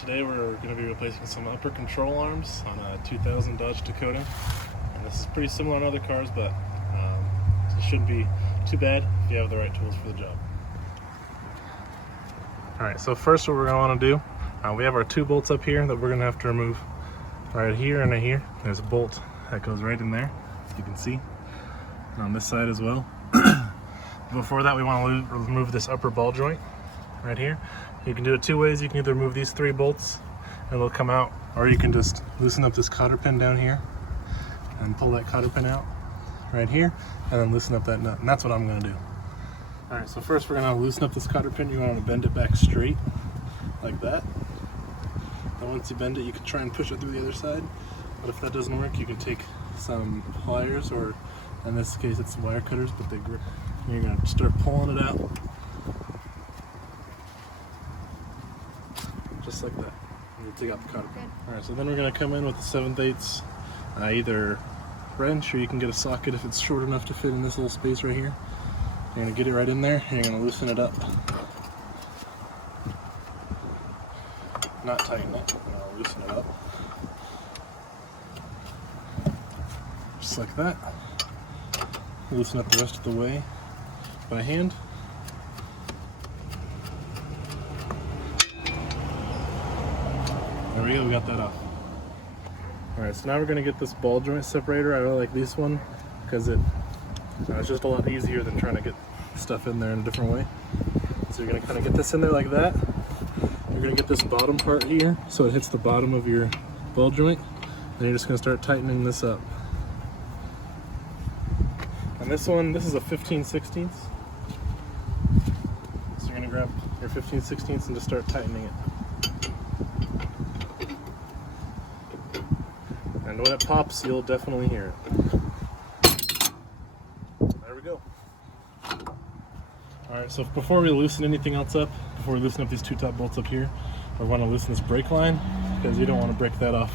Today we're going to be replacing some upper control arms on a 2000 Dodge Dakota. And this is pretty similar on other cars, but it shouldn't be too bad if you have the right tools for the job. Alright, so first what we're going to want to do, we have our two bolts up here that we're going to have to remove. Right here and right here, there's a bolt that goes right in there, as you can see. And on this side as well. Before that, we want to remove this upper ball joint right here. You can do it two ways. You can either remove these three bolts and they'll come out, or you can just loosen up this cotter pin down here and pull that cotter pin out right here, and then loosen up that nut. And that's what I'm going to do. All right, so first we're going to loosen up this cotter pin. You want to bend it back straight like that. Then once you bend it, you can try and push it through the other side. But if that doesn't work, you can take some pliers, or in this case it's wire cutters, but they grip. You're going to start pulling it out. Just like that. And you take out the cotter pin. Alright, so then we're going to come in with a 7/8 either wrench, or you can get a socket if it's short enough to fit in this little space right here. You're going to get it right in there, and you're going to loosen it up. Not tighten it, you're going to loosen it up. Just like that. Loosen up the rest of the way by hand. There we go, we got that off. Alright, so now we're going to get this ball joint separator. I really like this one because it's just a lot easier than trying to get stuff in there in a different way. So you're going to kind of get this in there like that. You're going to get this bottom part here so it hits the bottom of your ball joint. And you're just going to start tightening this up. And this one, this is a 15/16. So you're going to grab your 15/16 and just start tightening it. And when it pops, you'll definitely hear it. There we go. Alright, so before we loosen anything else up, before we loosen up these two top bolts up here, we want to loosen this brake line, because you don't want to break that off.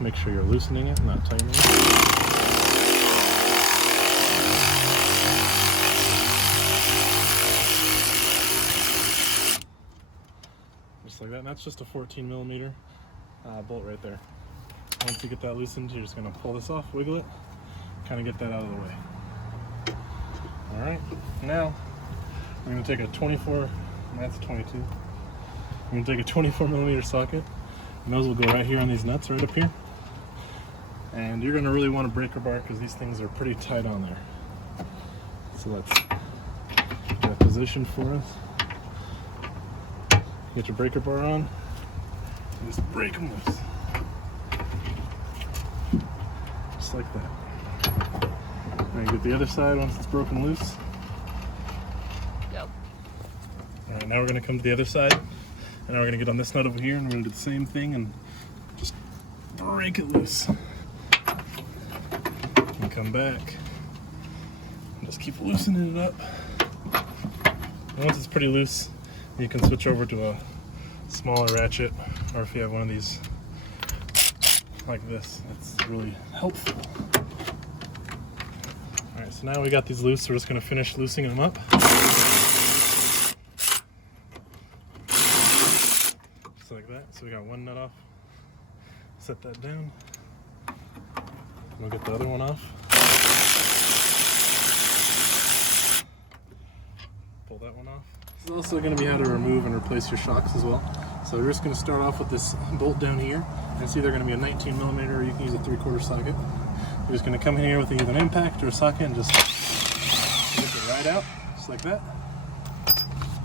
Make sure you're loosening it, not tightening it. Just like that, and that's just a 14mm bolt right there. Once you get that loosened, you're just going to pull this off, wiggle it, kind of get that out of the way. Alright, now we're going to take a 24, that's 22. We're going to take a 24mm socket, and those will go right here on these nuts right up here. And you're going to really want a breaker bar because these things are pretty tight on there. So let's get a position for us. Get your breaker bar on, and just break them loose. Just like that. Now you get the other side once it's broken loose. Yep. Alright, now we're going to come to the other side, and now we're going to get on this nut over here, and we're going to do the same thing and just break it loose. And come back, and just keep loosening it up. And once it's pretty loose, you can switch over to a smaller ratchet, or if you have one of these like this, that's really helpful. Alright, so now we got these loose, we're just going to finish loosening them up. Just like that. So we got one nut off. Set that down. We'll get the other one off. Pull that one off. This is also going to be how to remove and replace your shocks as well. So we're just going to start off with this bolt down here. It's either going to be a 19mm or you can use a 3/4 socket. You're just going to come in here with either an impact or a socket and just get it right out, just like that.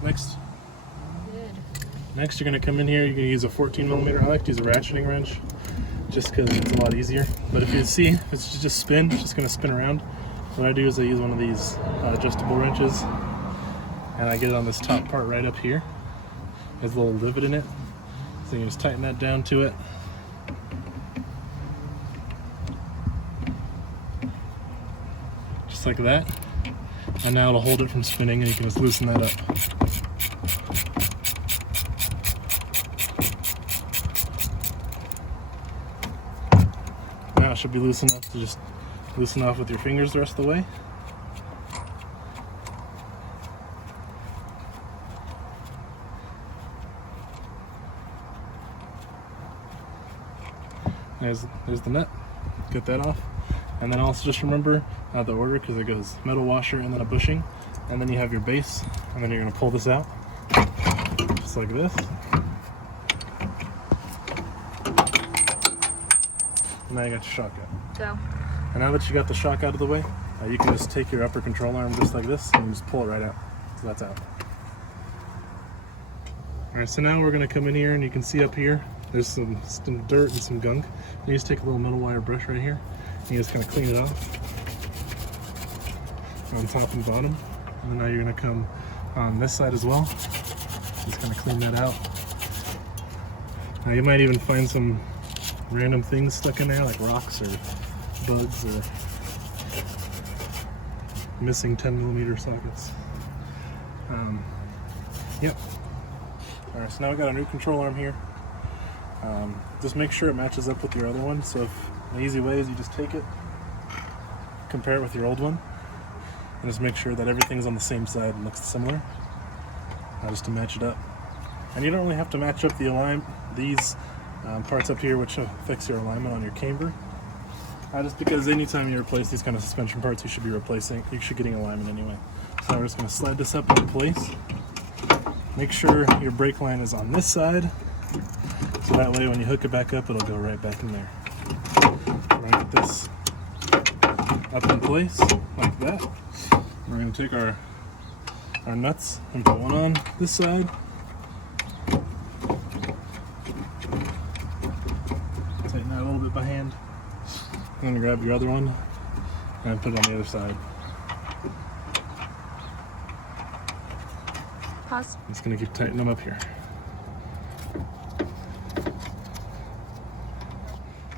Next, you're going to come in here. You're going to use a 14mm. I like to use a ratcheting wrench, just because it's a lot easier. But if you see, if it's just spin, it's just going to spin around. What I do is I use one of these adjustable wrenches, and I get it on this top part right up here. There's a little rivet in it, so you can just tighten that down to it. Just like that. And now it'll hold it from spinning, and you can just loosen that up. Now it should be loose enough to just loosen off with your fingers the rest of the way. There's the nut. Get that off. And then also just remember the order, because it goes metal washer and then a bushing. And then you have your base, and then you're going to pull this out. Just like this. And now you got your shock out. Go. And now that you got the shock out of the way, you can just take your upper control arm just like this and just pull it right out. So that's out. Alright, so now we're going to come in here, and you can see up here there's some dirt and some gunk. You just take a little metal wire brush right here, and you just kind of clean it off on top and bottom. And then now you're going to come on this side as well. Just kind of clean that out. Now you might even find some random things stuck in there, like rocks or bugs or missing 10mm sockets. Yep. Alright, so now we got a new control arm here. Just make sure it matches up with your other one. So if an easy way is you just take it, compare it with your old one, and just make sure that everything's on the same side and looks similar, just to match it up. And you don't really have to match up these parts up here, which affects your alignment on your camber. Just because anytime you replace these kind of suspension parts, you should getting alignment anyway. So now we're just going to slide this up into place. Make sure your brake line is on this side, so that way when you hook it back up, it'll go right back in there. We're going to get this up in place like that. We're going to take our nuts and put one on this side. Tighten that a little bit by hand. And then grab your other one and put it on the other side. Pause. I'm just going to keep tightening them up here.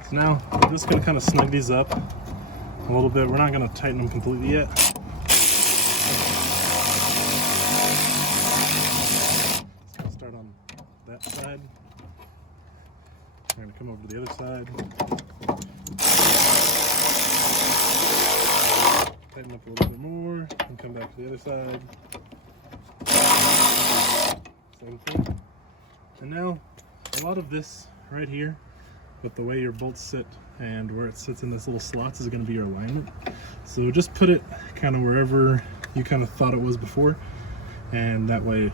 So now I'm just going to kind of snug these up a little bit. We're not going to tighten them completely yet. Just going to start on that side. We're going to come over to the other side. Tighten up a little bit more and come back to the other side. Same thing. And now a lot of this right here, with the way your bolts sit and where it sits in this little slots, is going to be your alignment. So just put it kind of wherever you kind of thought it was before, and that way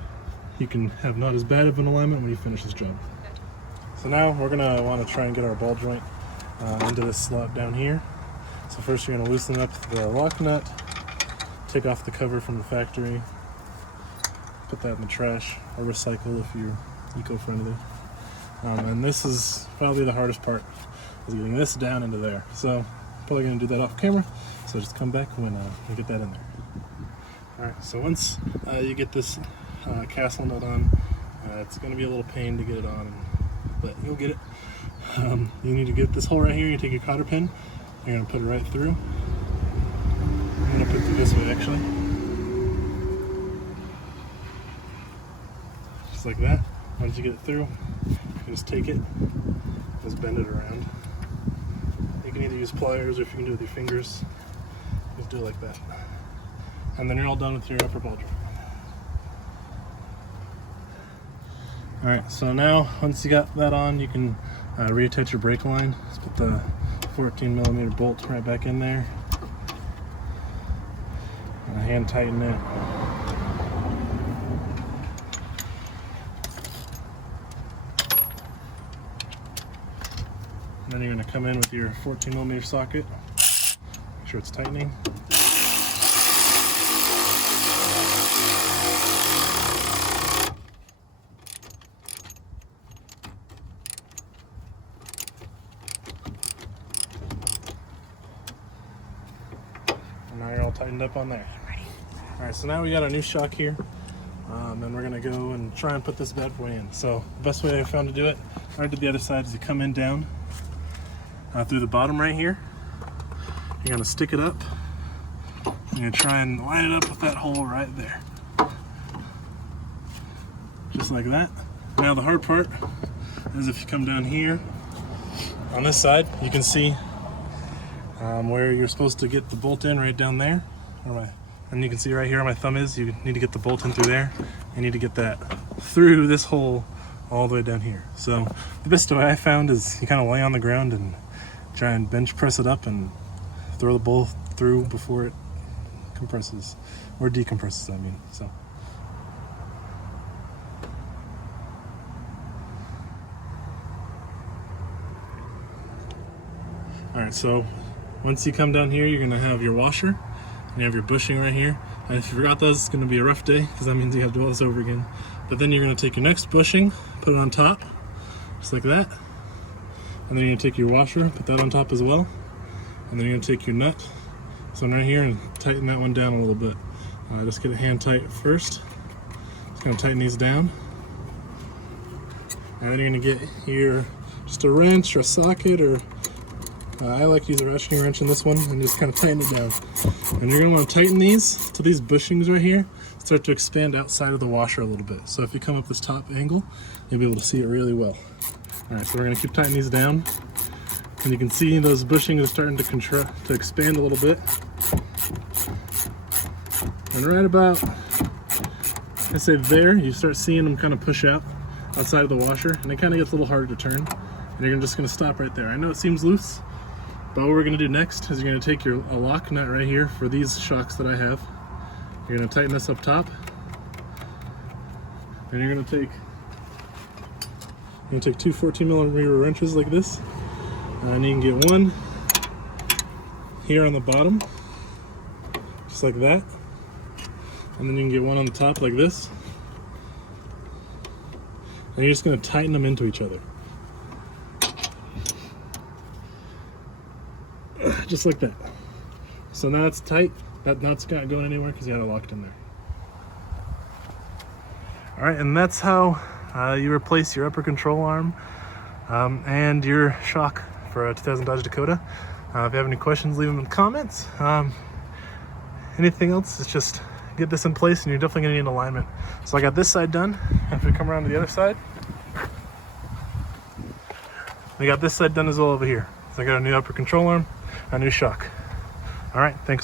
you can have not as bad of an alignment when you finish this job. So now we're going to want to try and get our ball joint into this slot down here. So first you're going to loosen up the lock nut, take off the cover from the factory, put that in the trash or recycle if you're eco-friendly. And this is probably the hardest part, is getting this down into there. So probably going to do that off camera, so just come back when we get that in there. Alright, so once you get this castle nut on, it's going to be a little pain to get it on, but you'll get it. You need to get this hole right here. You take your cotter pin, you're going to put it right through. I'm going to put it through this way actually. Just like that. Once you get it through, you just take it, just bend it around. You can either use pliers or if you can do it with your fingers, just do it like that. And then you're all done with your upper ball joint. Alright, so now once you got that on, you can reattach your brake line. Just put the 14mm bolt right back in there. And hand tighten it. And then you're going to come in with your 14mm socket. Make sure it's tightening. And now you're all tightened up on there. Alright, so now we got a new shock here. And we're going to go and try and put this bad boy in. So the best way I found to do it, right to the other side, is you come in down through the bottom right here. You're going to stick it up. You're going to try and line it up with that hole right there. Just like that. Now the hard part is if you come down here on this side, you can see where you're supposed to get the bolt in right down there. And you can see right here where my thumb is, you need to get the bolt in through there. You need to get that through this hole all the way down here. So the best way I found is you kind of lay on the ground and try and bench press it up and throw the bowl through before it compresses, or decompresses, I mean. So all right, so once you come down here, you're gonna have your washer and you have your bushing right here. And if you forgot those, it's gonna be a rough day because that means you have to do all this over again. But then you're gonna take your next bushing, put it on top, just like that. And then you're gonna take your washer, put that on top as well. And then you're gonna take your nut, this one right here, and tighten that one down a little bit. Just get it hand tight first. Just gonna tighten these down. And then you're gonna get your, just a wrench or a socket, or I like to use a ratcheting wrench in this one, and just kind of tighten it down. And you're gonna wanna tighten these to these bushings right here, start to expand outside of the washer a little bit. So if you come up this top angle, you'll be able to see it really well. All right, so we're gonna keep tightening these down. And you can see those bushings are starting to expand a little bit. And right about, I say there, you start seeing them kind of push out outside of the washer, and it kind of gets a little harder to turn. And you're just gonna stop right there. I know it seems loose, but what we're gonna do next is you're gonna take a lock nut right here for these shocks that I have. You're gonna tighten this up top. And you're gonna take 2 14mm wrenches like this. And you can get one here on the bottom, just like that. And then you can get one on the top like this. And you're just gonna tighten them into each other. Just like that. So now it's tight. That nut's not going anywhere because you had it locked in there. All right, and that's how you replace your upper control arm and your shock for a 2000 Dodge Dakota. If you have any questions, leave them in the comments. Anything else, it's just get this in place and you're definitely gonna need alignment. So I got this side done. If we come around to the other side, we got this side done as well over here. So I got a new upper control arm, a new shock. All right, thanks for